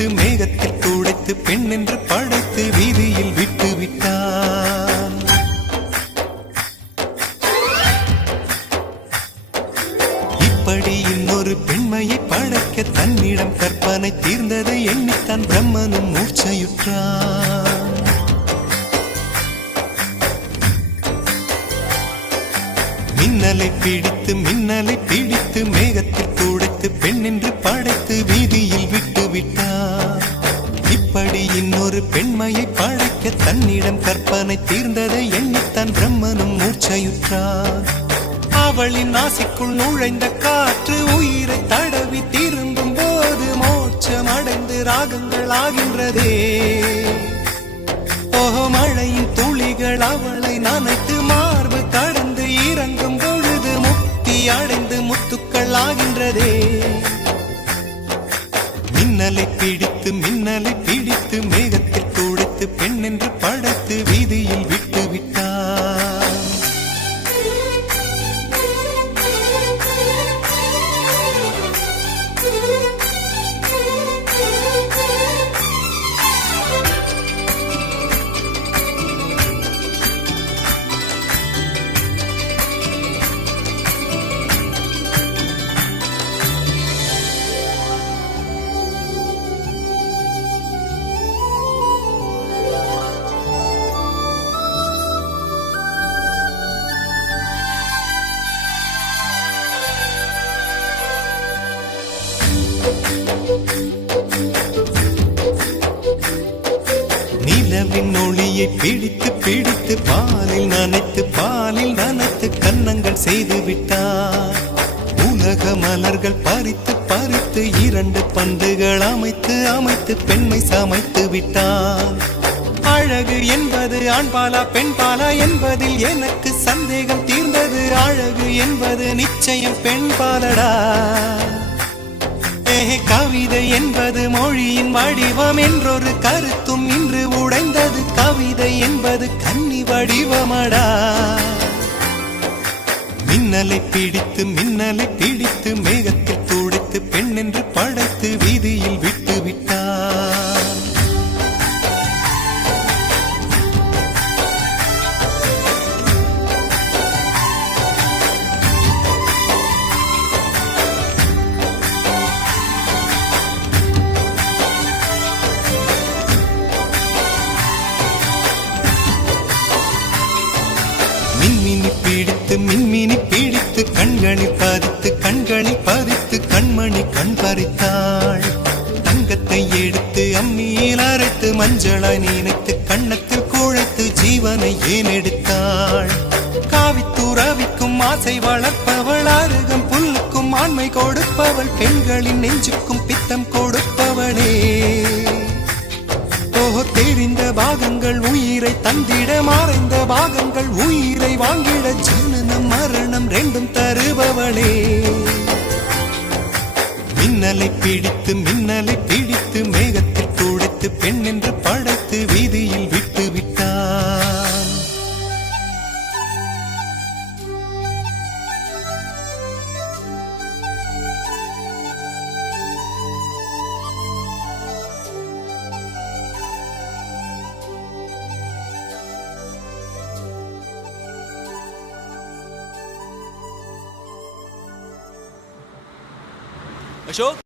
பிடித்து மேகத்தில் துடைத்து பெண் என்று படைத்து வீதியில் விட்டு விட்டான். இப்படி இன்னொரு பெண்மையை படைக்க தன்னிடம் கற்பனை தீர்ந்ததை எண்ணித்தான் பிரம்மனும் மூர்ச்சையுற்றான். மின்னலை பிடித்து மேகத்தில் துடைத்து பெண் என்று படைத்து வீதியில் விட்டு விட்டார். இப்படி இன்னொரு பெண்மையை படைக்க தன்னிடம் கற்பனை தீர்ந்ததை எண்ணித்தான் பிரம்மனும் மூர்ச்சையுற்றார். அவளின் நாசிக்குள் நுழைந்த காற்று உயிரை தடவி திரும்பும் போது மோட்சம் அடைந்து ராகங்கள் ஆகின்றதே. ஓஹோ, மழையின் துளிகள் அவளை நனைத்து மார்பு கடந்து இறங்கும் பொழுது முக்தி அடைந்து முத்துக்கள் ஆகின்றதே. மின்னலை பிடித்து மேகத்தில் துடைத்து பெண் என்று படைத்து வீதியில் விட்டு விட்டார். நிலவின் ஒளியை பிடித்து பாலில் நனைத்து கன்னங்கள் செய்து விட்டார். உலக மலர்கள் பறித்து இரண்டு பந்துகள் அமைத்து பெண்மை சமைத்து விட்டார். அழகு என்பது ஆண்பாலா பெண்பாலா என்பதில் எனக்கு சந்தேகம் தீர்ந்தது. அழகு என்பது நிச்சயம் பெண்பாலடா. கவிதை என்பது மொழியின் வடிவம் என்றொரு கருத்தும் இன்று உடைந்தது. கவிதை என்பது கன்னி வடிவமடா. மின்னலை பிடித்து மேகத்தில் துடைத்து பெண் என்று படைத்து வீதியில் விட்டு விட்டார். மின்மினி பிடித்து கண்களில் பதித்து கண்மணி கண் பறித்தாள். தங்கத்தை எடுத்து அம்மியில் அரைத்து மஞ்சளாய் நினைத்து கண்ணத்தில் குழைத்து ஜீவனை ஏன் எடுத்தாள். காவித்துறவிக்கும் ஆசை வளர்ப்பவள், அருகம் புல்லுக்கும் ஆண்மை கொடுப்பவள், பெண்களின் நெஞ்சுக்கும் பித்தம் கொடுப்பவளே. ஓஹோ, தெரிந்த பாகங்கள் உயிரை தந்திட, மறைந்த பாகங்கள் உயிரை வாங்கிட, ஜனனம் மரணம் ரெண்டும் தருபவளே. மின்னலை பிடித்து மேகத்தில் துடைத்து பெண் என்று படைத்து வீதியில் விட்டு விட்டார். अशोक